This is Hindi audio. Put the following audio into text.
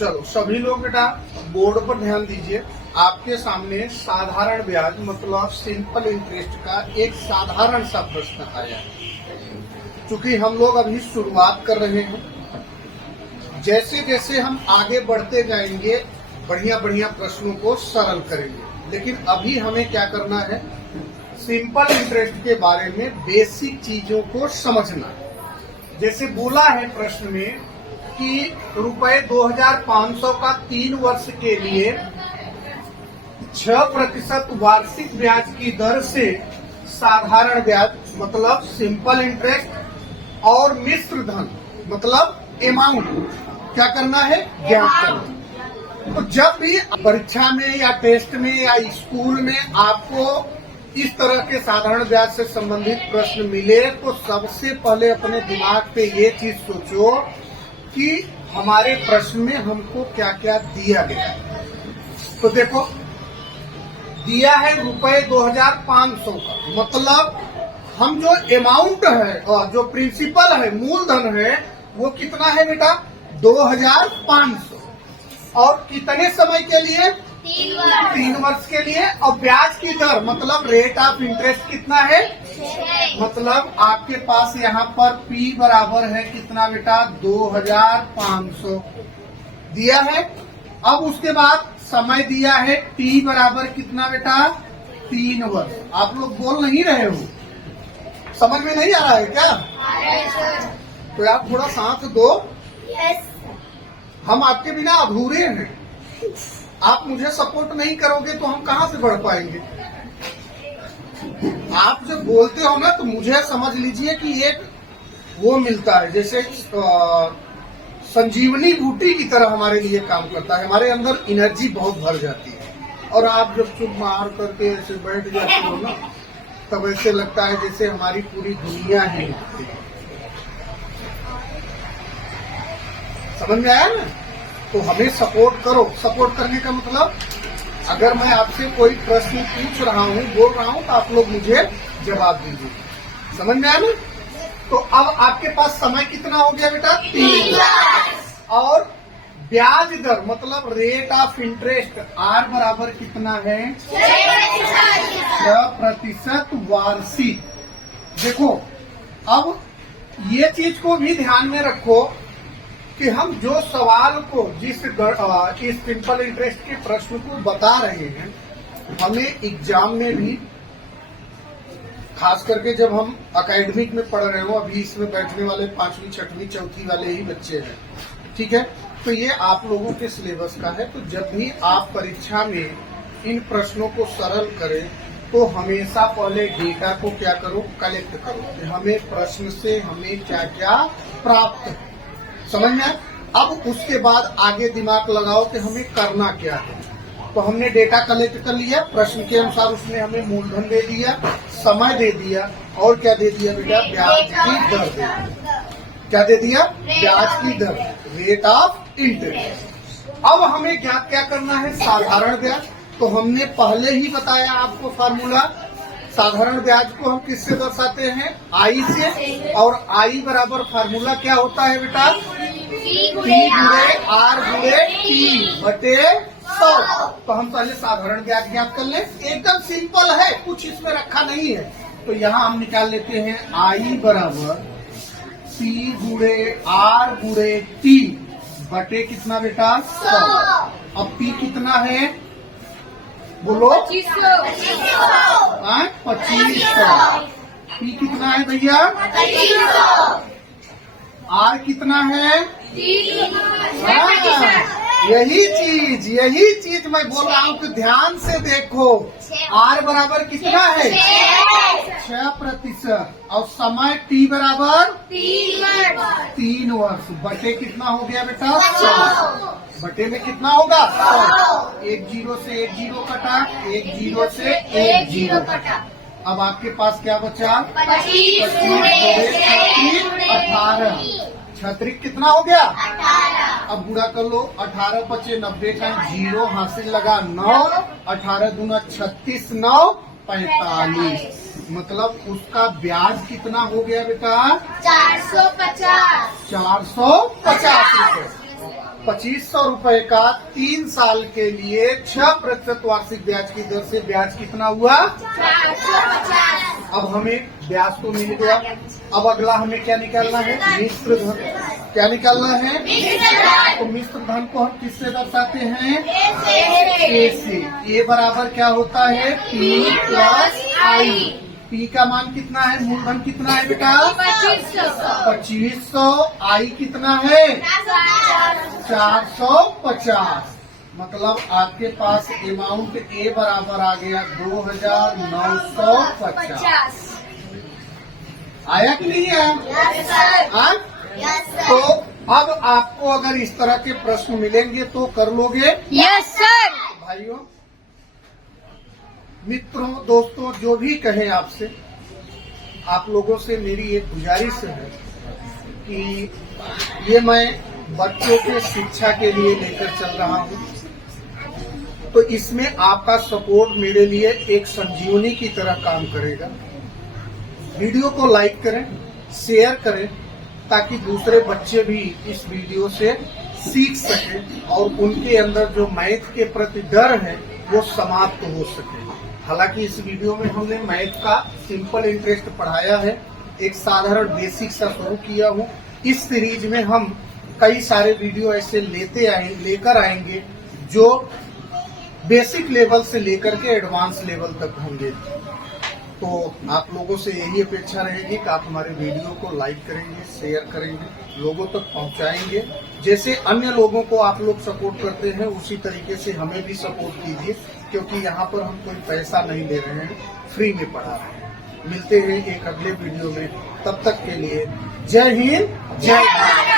चलो सभी लोग बेटा बोर्ड पर ध्यान दीजिए। आपके सामने साधारण ब्याज मतलब सिंपल इंटरेस्ट का एक साधारण सा प्रश्न आया है। चूंकि हम लोग अभी शुरुआत कर रहे हैं, जैसे जैसे हम आगे बढ़ते जाएंगे बढ़िया बढ़िया प्रश्नों को सरल करेंगे। लेकिन अभी हमें क्या करना है, सिंपल इंटरेस्ट के बारे में बेसिक चीजों को समझना। जैसे बोला है प्रश्न में कि रुपए 2500 का 3 वर्ष के लिए 6% वार्षिक ब्याज की दर से साधारण ब्याज मतलब सिंपल इंटरेस्ट और मिश्र धन मतलब अमाउंट क्या करना है, ज्ञात करना। तो जब भी परीक्षा में या टेस्ट में या स्कूल में आपको इस तरह के साधारण ब्याज से संबंधित प्रश्न मिले तो सबसे पहले अपने दिमाग पे ये चीज सोचो कि हमारे प्रश्न में हमको क्या क्या दिया गया है। तो देखो दिया है रुपए 2500 का, मतलब हम जो अमाउंट है और जो प्रिंसिपल है मूलधन है वो कितना है बेटा 2500 और कितने समय के लिए 3 वर्ष के लिए। और ब्याज की दर मतलब रेट ऑफ इंटरेस्ट कितना है, मतलब आपके पास यहाँ पर P बराबर है कितना बेटा 2500 दिया है। अब उसके बाद समय दिया है T बराबर कितना बेटा 3 वर्ष। आप लोग बोल नहीं रहे हो, समझ में नहीं आ रहा है क्या? तो आप थोड़ा साथ दो। हम आपके बिना अधूरे हैं, आप मुझे सपोर्ट नहीं करोगे तो हम कहाँ से बढ़ पाएंगे। आप जब बोलते हो ना तो मुझे समझ लीजिए कि एक वो मिलता है जैसे संजीवनी बूटी की तरह हमारे लिए काम करता है। हमारे अंदर एनर्जी बहुत भर जाती है और आप जब चुप मार करके ऐसे बैठ जाते हो ना तब ऐसे लगता है जैसे हमारी पूरी दुनिया ही हिलती है। समझ में आया ना? तो हमें सपोर्ट करो। सपोर्ट करने का मतलब अगर मैं आपसे कोई प्रश्न पूछ रहा हूँ बोल रहा हूँ तो आप लोग मुझे जवाब दीजिए। समझ में आया ना? तो अब आपके पास समय कितना हो गया बेटा 3 और ब्याज दर मतलब रेट ऑफ इंटरेस्ट R बराबर कितना है 6% वार्षिक। देखो अब ये चीज को भी ध्यान में रखो कि हम जो सवाल को जिस सिंपल इंटरेस्ट के प्रश्न को बता रहे हैं हमें एग्जाम में भी, खास करके जब हम एकेडमिक में पढ़ रहे हो, अभी इसमें बैठने वाले 5वीं 6वीं 4थी वाले ही बच्चे हैं, ठीक है। तो ये आप लोगों के सिलेबस का है। तो जब भी आप परीक्षा में इन प्रश्नों को सरल करें तो हमेशा पहले डेटा को क्या करो, कलेक्ट करो कि हमें प्रश्न से हमें क्या क्या प्राप्त, समझ में। अब उसके बाद आगे दिमाग लगाओ कि हमें करना क्या है। तो हमने डेटा कलेक्ट कर लिया, प्रश्न के अनुसार उसने हमें मूलधन दे दिया, समय दे दिया और क्या दे दिया बेटा ब्याज की दर दे दिया। क्या दे दिया? ब्याज की दर, रेट ऑफ इंटरेस्ट। अब हमें क्या करना है, साधारण ब्याज। तो हमने पहले ही बताया आपको फार्मूला, साधारण ब्याज को हम किससे दर्शाते हैं I से, और I बराबर फार्मूला क्या होता है बेटा P गुणे R गुणे T बटे 100। तो हम पहले साधारण ब्याज ज्ञात कर लें, एकदम सिंपल है, कुछ इसमें रखा नहीं है। तो यहाँ हम निकाल लेते हैं I बराबर P गुणे R गुणे T बटे कितना बेटा 100। अब P कितना है बोलो 2500। P कितना है भैया 2500। R कितना है यही चीज मैं बोल रहा हूँ कि ध्यान से देखो। R बराबर कितना है 6% और समय T बराबर 3 वर्ष बटे कितना हो गया बेटा 100। बटे में कितना होगा 100। 1 0 से 1 0 कटा, 1 0 से 1 0 कटा। अब आपके पास क्या बचा 25 18। 36 कितना हो गया 18। अब बुरा कर लो, 18 पचे 90 का 0 हासिल लगा 9, 18 दूना 36 9 45। मतलब उसका ब्याज कितना हो गया बेटा 450 रुपए। 2500 रुपए का 3 साल के लिए 6% वार्षिक ब्याज की दर से ब्याज कितना हुआ? 450। अब हमें ब्याज तो मिल गया। अब अगला हमें क्या निकालना है? मिश्र धन। क्या निकालना है? तो मिश्र धन को हम किससे दर्शाते हैं? ए से। ए बराबर क्या होता है? P प्लस आई। P का मान कितना है? मूलधन कितना है बेटा? 2500। आई कितना है? 450। मतलब आपके पास अमाउंट ए बराबर आ गया 2950। आया कि नहीं आया? हाँ? तो अब आपको अगर इस तरह के प्रश्न मिलेंगे तो कर लोगे? Yes sir. भाइयों, मित्रों, दोस्तों, जो भी कहे आपसे, आप लोगों से मेरी एक गुजारिश है कि ये मैं बच्चों के शिक्षा के लिए लेकर चल रहा हूँ, तो इसमें आपका सपोर्ट मेरे लिए एक संजीवनी की तरह काम करेगा। वीडियो को लाइक करें, शेयर करें, ताकि दूसरे बच्चे भी इस वीडियो से सीख सकें और उनके अंदर जो मैथ के प्रति डर है वो समाप्त हो सके। हालांकि इस वीडियो में हमने मैथ का सिंपल इंटरेस्ट पढ़ाया है, एक साधारण बेसिक सा शुरू किया हूँ। इस सीरीज में हम कई सारे वीडियो ऐसे लेकर आएंगे जो बेसिक लेवल से लेकर के एडवांस लेवल तक होंगे। तो आप लोगों से यही अपेक्षा रहेगी कि आप हमारे वीडियो को लाइक करेंगे, शेयर करेंगे, लोगों तक पहुंचाएंगे। जैसे अन्य लोगों को आप लोग सपोर्ट करते हैं उसी तरीके से हमें भी सपोर्ट कीजिए, क्योंकि यहाँ पर हम कोई पैसा नहीं ले रहे हैं, फ्री में पढ़ा रहे हैं। मिलते हैं एक अगले वीडियो में, तब तक के लिए जय हिंद, जय भारत।